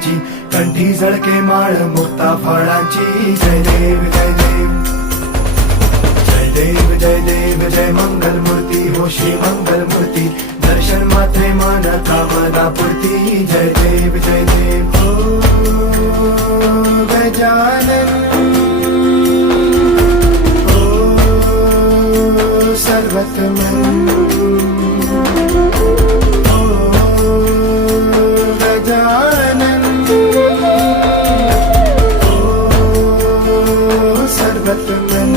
नामाची, कंठी झळके माळ मुक्ता फळाची. जय देव जय देव जय देव जय देव जय मंगल मूर्ती हो श्री मंगल मूर्ती. दर्शन मात्रे मन कामना पूर्ती. जय देव जय देव. ओ गजानन ओ सर्वतमन ओ गजानन ओ सर्वतमन.